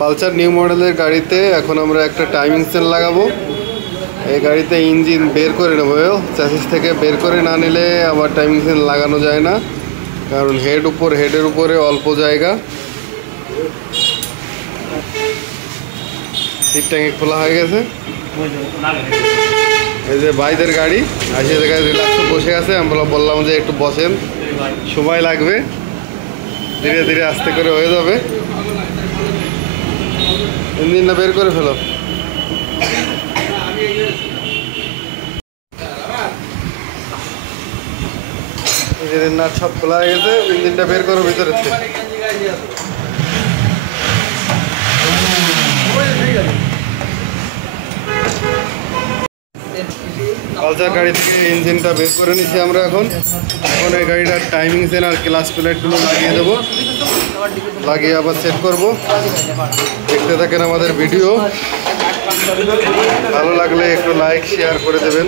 Pulsar new মডেলের গাড়িতে এখন আমরা একটা টাইমিং সেল লাগাবো। এই গাড়িতে ইঞ্জিন বের করে নেবো, চ্যাসিস থেকে বের করে না নিলে আবার টাইমিং সেল লাগানো যায় না, কারণ হেডের উপরে অল্প জায়গা। সিট ট্যাঙ্কি খোলা হয়ে গেছে। এই যে ভাইদের গাড়ি আসে, জায়গায় রিল্যাক্সে বসে আছে। আমরা বললাম যে একটু বসেন, সময় লাগবে, ধীরে ধীরে আস্তে করে হয়ে যাবে। ইঞ্জিনটা বের করে ফেলো। ইঞ্জিনের নাট সব খোলা হয়ে গেছে, ইঞ্জিনটা বের করো ভিতরে। পালসার গাড়ি থেকে ইঞ্জিনটা বের করে নিচ্ছি আমরা। এখন এই গাড়িটার টাইমিং সেন আর ক্লাচ প্লেটগুলো লাগিয়ে দেবো, লাগিয়ে আবার সেট করব। দেখতে থাকেন আমাদের ভিডিও, ভালো লাগলে একটু লাইক শেয়ার করে দেবেন।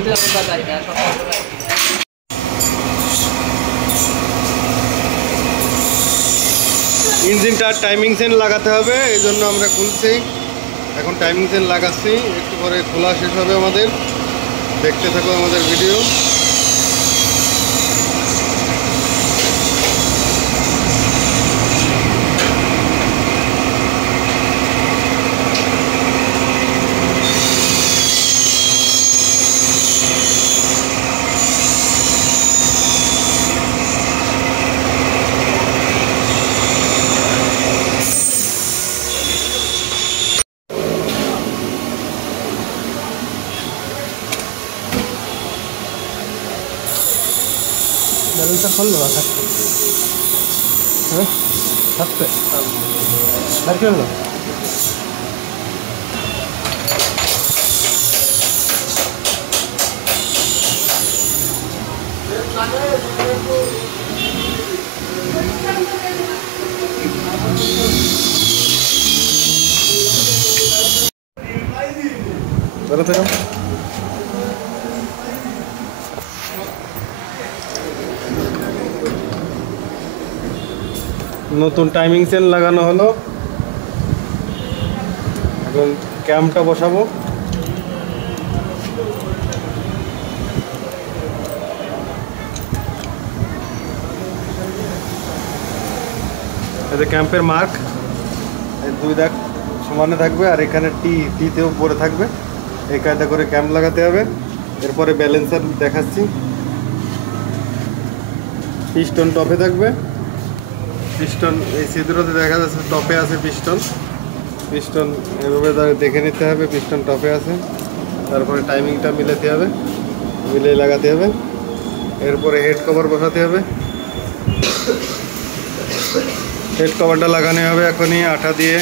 ইঞ্জিনটা টাইমিং সেন লাগাতে হবে, এই জন্য আমরা খুলছি। এখন টাইমিং সেন লাগাচ্ছি, একটু পরে খোলা শেষ হবে আমাদের। দেখতে থাকো আমাদের ভিডিও। ব্যালেন্সটা খুললো না থাকতে, হ্যাঁ থাকতে আর কি হলো? ধরো থেকে নতুন টাইমিং সেল লাগানো হলো। এখন ক্যামটা বসাবো। এই ক্যাম্পের মার্ক, এই দুই দাগ সমানে থাকবে, আর এখানে টিতেও পরে থাকবে। এই কায়দা করে ক্যাম্প লাগাতে হবে। এরপরে ব্যালেন্সার দেখাচ্ছি। পিস্টন টপে থাকবে, পিস্টন এই ছিদ্রতে দেখা যাচ্ছে টপে আছে পিস্টন। এভাবে দেখে নিতে হবে পিস্টন টপে আছে। তারপরে টাইমিংটা মিলাতে হবে, মিলিয়ে লাগাতে হবে। এরপরে হেড কভার বসাতে হবে। হেড কভারটা লাগানো হবে এখনই আঠা দিয়ে।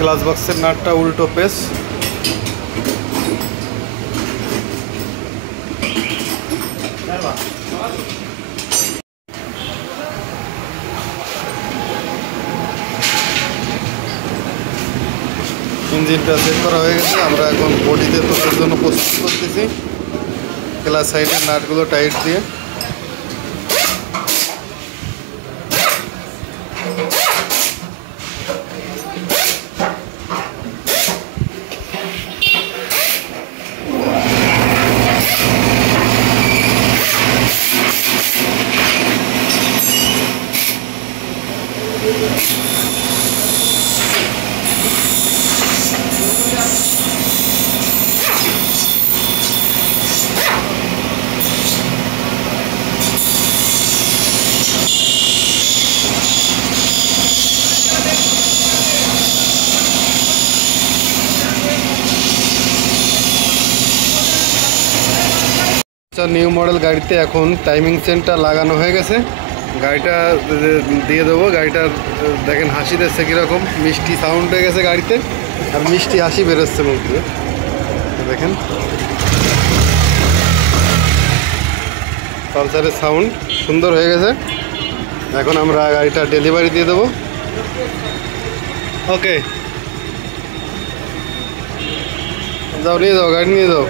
ক্লাচ বক্সের নাটটা উল্টো পেস। ইঞ্জিনটা সেট করা হয়ে গেছে। আমরা এখন বডিতে তোলার জন্য প্রস্তুত করতেছি। ক্লাচ সাইডের নাটগুলো টাইট দিয়ে নিউ মডেল গাড়িতে এখন টাইমিং চেনটা লাগানো হয়ে গেছে। গাড়িটা দিয়ে দেবো। গাড়িটা দেখেন হাসি দিচ্ছে কীরকম, মিষ্টি সাউন্ড হয়ে গেছে গাড়িতে, আর মিষ্টি হাসি বেরোচ্ছে মুখ দিয়ে। দেখেন পালসারের সাউন্ড সুন্দর হয়ে গেছে। এখন আমরা গাড়িটা ডেলিভারি দিয়ে দেবো। ওকে, যাও নিয়ে যাও, গাড়ি নিয়ে যাও।